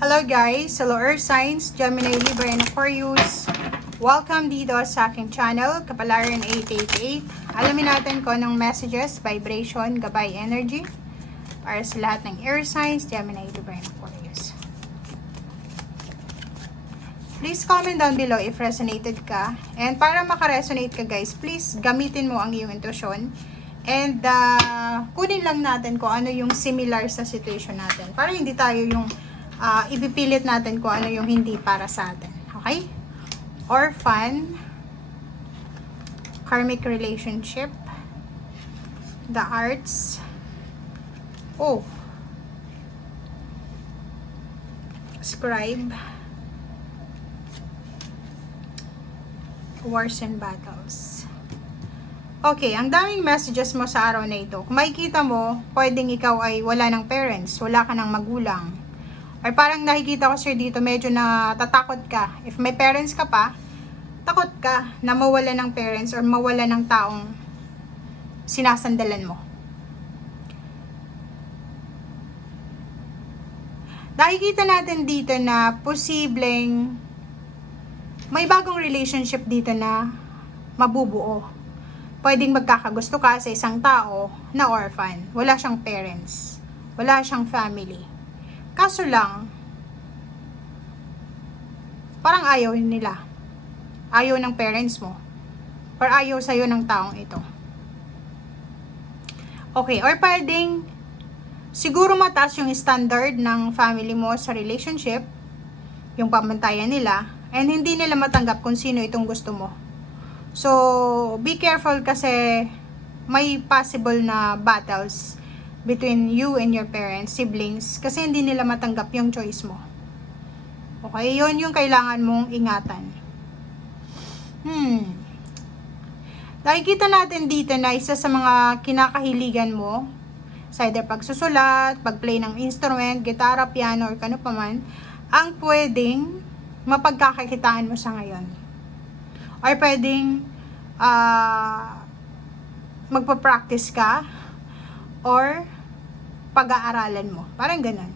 Hello guys! Hello Earth Signs, Gemini, Libra, and Aquarius. Welcome dito sa aking channel, Kapalaran 888. Alamin natin kung anong messages, vibration, gabay, energy para sa lahat ng Earth Signs, Gemini, Libra, and Aquarius. Please comment down below if resonated ka. And para makaresonate ka guys, please gamitin mo ang iyong intuition. And kunin lang natin kung ano yung similar sa situation natin. Para hindi tayo yung ipipilit natin kung ano yung hindi para sa atin. Okay? Orphan, karmic relationship, the arts, scribe, wars and battles. Okay, ang daming messages mo sa araw na ito. Kung makikita mo, pwedeng ikaw ay wala ng parents, wala ka ng magulang. Or parang nakikita ko sir dito, medyo natatakot ka. If may parents ka pa, takot ka na mawala ng parents or mawala ng taong sinasandalan mo. Nakikita natin dito na posibleng may bagong relationship dito na mabubuo. Pwedeng magkakagusto ka sa isang tao na orphan. Wala siyang parents. Wala siyang family. Kaso lang, parang ayaw nila. Ayaw ng parents mo. Or ayaw sa'yo ng taong ito. Okay, or pwedeng, siguro mataas yung standard ng family mo sa relationship, yung pamantayan nila, and hindi nila matanggap kung sino itong gusto mo. So, be careful kasi may possible na battles between you and your parents, siblings, kasi hindi nila matanggap yung choice mo. Okay, yun yung kailangan mong ingatan. Nakikita natin dito na isa sa mga kinakahiligan mo, sa either pagsusulat, pagplay ng instrument, gitara, piano, or kano pa man, ang pwedeng mapagkakakitaan mo sa ngayon. Or pwedeng magpa-practice ka, or pag-aaralan mo. Parang ganun.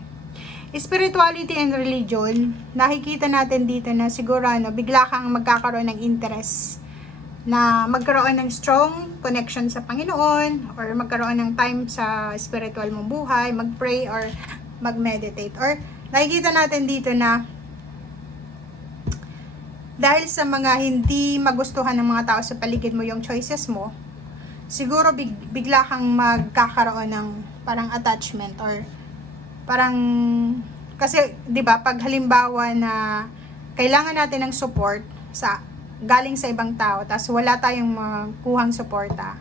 Spirituality and religion, nakikita natin dito na siguro bigla kang magkakaroon ng interest na magkaroon ng strong connection sa Panginoon or magkaroon ng time sa spiritual mong buhay, mag-pray or mag-meditate. Or nakikita natin dito na dahil sa mga hindi magustuhan ng mga tao sa paligid mo yung choices mo, siguro bigla kang magkakaroon ng parang attachment or parang kasi 'di ba pag halimbawa na kailangan natin ng support sa galing sa ibang tao tapos wala tayong makuhang suporta.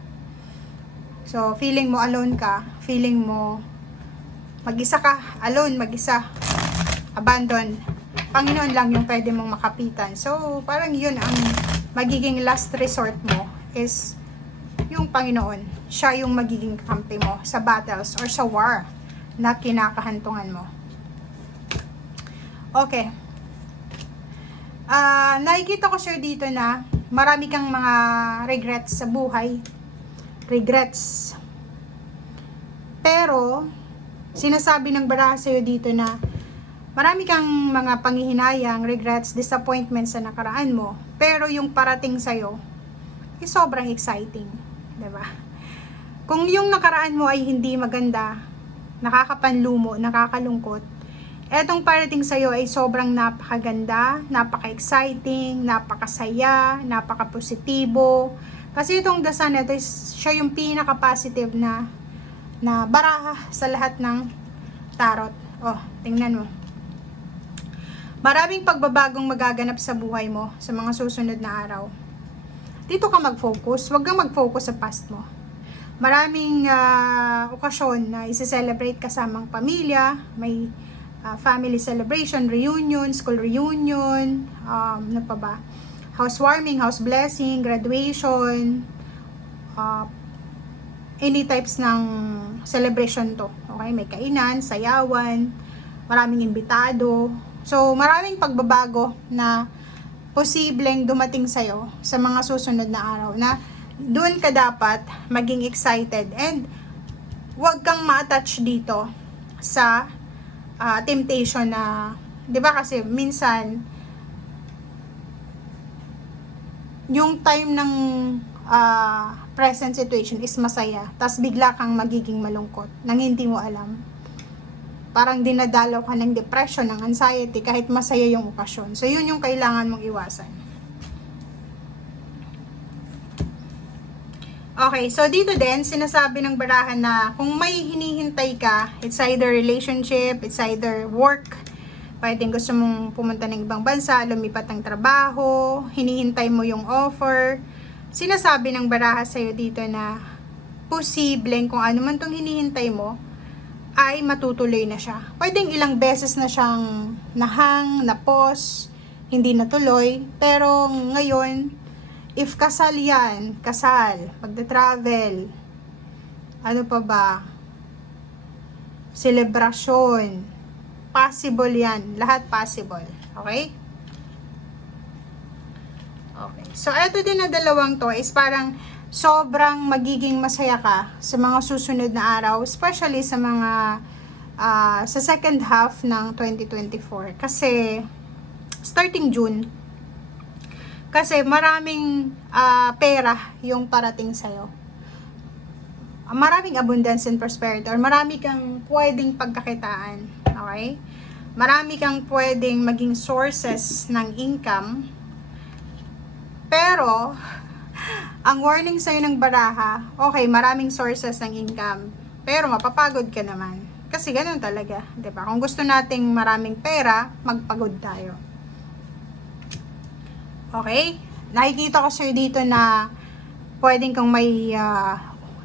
So feeling mo alone ka, feeling mo mag-isa ka, alone, mag-isa, abandon. Panginoon lang yung pwede mong makapitan. So parang 'yun ang magiging last resort mo is yung Panginoon. Siya yung magiging kampi mo sa battles or sa war na kinakahantungan mo. Okay. Nakikita ko sir dito na marami kang mga regrets sa buhay. Regrets. Pero, sinasabi ng baraha sa'yo dito na marami kang mga panghihinayang, regrets, disappointments sa nakaraan mo. Pero yung parating sa'yo, sobrang exciting. Diba? Kung yung nakaraan mo ay hindi maganda, nakakapanlumo, nakakalungkot, etong parating sa'yo ay sobrang napakaganda, napaka-exciting, napakasaya, napaka-positibo. Kasi itong The Sun, ito siya yung pinaka-positive na baraha sa lahat ng tarot. Tingnan mo. Maraming pagbabagong magaganap sa buhay mo sa mga susunod na araw. Dito ka mag-focus, huwag kang mag-focus sa past mo. Maraming okasyon na isi-celebrate kasamang pamilya, may family celebration, reunion, school reunion, ano pa ba? Housewarming, house blessing, graduation, any types ng celebration to. Okay, may kainan, sayawan, maraming imbitado. So, maraming pagbabago na posibleng dumating sa'yo sa mga susunod na araw na doon ka dapat maging excited and huwag kang ma-attach dito sa temptation na 'Di ba kasi minsan yung time ng present situation is masaya, tas bigla kang magiging malungkot nang hindi mo alam. Parang dinadalaw ka ng depression, ng anxiety, kahit masaya yung okasyon. So, yun yung kailangan mong iwasan. Okay, so dito din, sinasabi ng barahan na kung may hinihintay ka, it's either relationship, it's either work, pwedeng gusto mong pumunta ng ibang bansa, lumipat ng trabaho, hinihintay mo yung offer, sinasabi ng baraha sa'yo dito na posibleng kung ano man tong hinihintay mo, ay matutuloy na siya. Pwedeng ilang beses na siyang nahang, na-pause, hindi natuloy, pero ngayon, if kasal yan, kasal, pagda-travel, ano pa ba, selebrasyon, possible yan, lahat possible, okay? Okay, so eto din na dalawang to is parang sobrang magiging masaya ka sa mga susunod na araw, especially sa mga sa second half ng 2024 kasi starting June, kasi maraming pera yung parating sa'yo, maraming abundance and prosperity, or marami kang pwedeng pagkakitaan, okay? Marami kang pwedeng maging sources ng income, pero ang warning sa'yo ng baraha, okay, maraming sources ng income, pero mapapagod ka naman. Kasi ganun talaga, di ba? Kung gusto nating maraming pera, magpagod tayo. Okay? Nakikita ko sa'yo dito na pwedeng kang may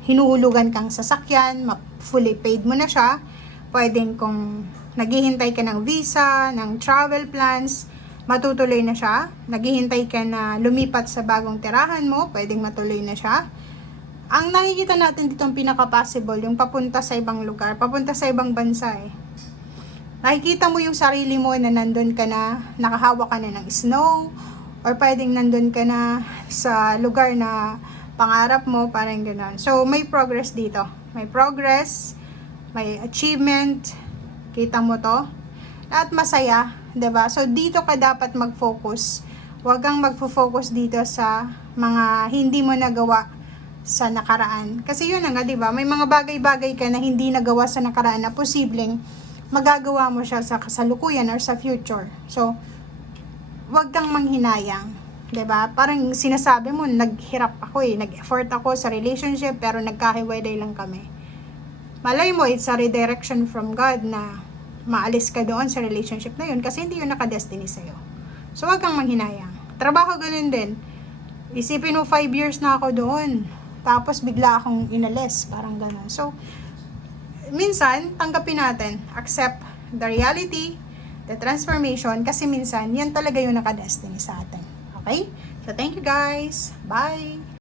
hinuhulugan kang sasakyan, fully paid mo na siya. Pwedeng kung naghihintay ka ng visa, ng travel plans, matutuloy na siya. Naghihintay ka na lumipat sa bagong tirahan mo, pwedeng matuloy na siya. Ang nakikita natin dito ang pinaka-possible, yung papunta sa ibang lugar, papunta sa ibang bansa eh. Nakikita mo yung sarili mo na nandun ka na, nakahawak ka na ng snow, or pwedeng nandun ka na sa lugar na pangarap mo, parang gano'n. So, may progress dito. May progress, may achievement, kita mo to, at masaya. 'Di ba? So dito ka dapat mag-focus. Huwag kang magfo-focus dito sa mga hindi mo nagawa sa nakaraan. Kasi yun na nga, 'di ba? May mga bagay-bagay ka na hindi nagawa sa nakaraan na posibleng magagawa mo siya sa kasalukuyan or sa future. So huwag kang manghinayang, 'di ba? Parang sinasabi mo, naghirap ako nag-effort ako sa relationship pero nagkahiwalay lang kami. Malay mo, it's a redirection from God na maalis ka doon sa relationship na yun kasi hindi yun nakadestiny sa'yo. So, wag kang manghinayang. Trabaho ganun din. Isipin mo, 5 years na ako doon. Tapos, bigla akong inalis. Parang ganun. So, minsan, tanggapin natin. Accept the reality, the transformation, kasi minsan, yan talaga yung nakadestiny sa atin. Okay? So, thank you guys. Bye!